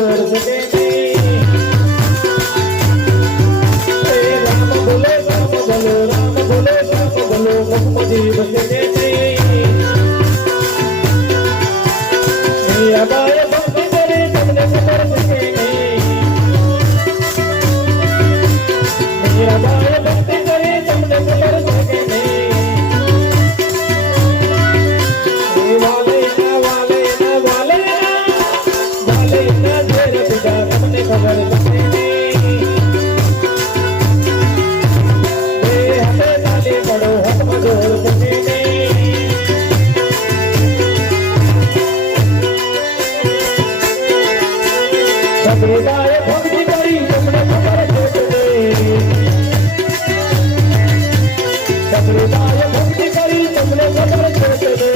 जोड़ सके नहीं। राम बोलो राम बोलो राम बोलो राम बोलो मुझे बसके नहीं। मेरा बाय भक्ति करे तुमने खबर सके नहीं। मेरा बाय भक्ति करे तुमने खबर सके नहीं। वाले ना वाले ना वाले ना वाले ना देर बिना तुमने खबर सके नहीं। हमें गाली पड़ो हम जोड़ सके नहीं। सवेदाय भक्ति करी तुमने खबर छोड़ दे। सवेदाय भक्ति करी तुमने खबर छोड़ दे।